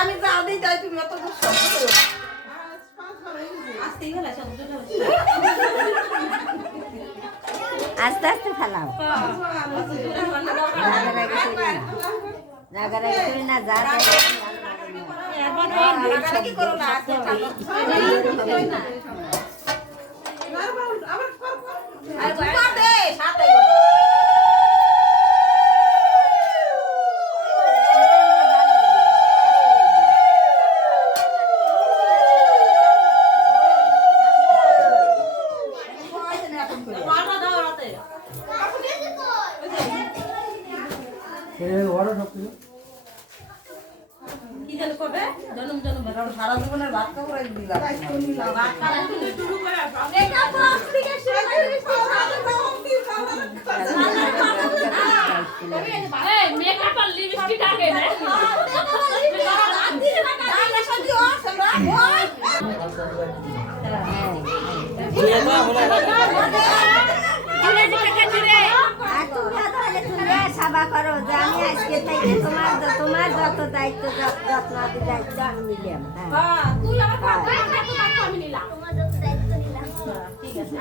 আমি যা দিই তাই তুমি অত আস্তে আস্তে ফেলাও রাগারাগি করি না যা কি করো না সারা জীবনের ভাত খাবার সাবা করো যে আমি আজকে থেকে তোমার যত দায়িত্ব যত্ন দায়িত্ব আমি নিলাম ঠিক আছে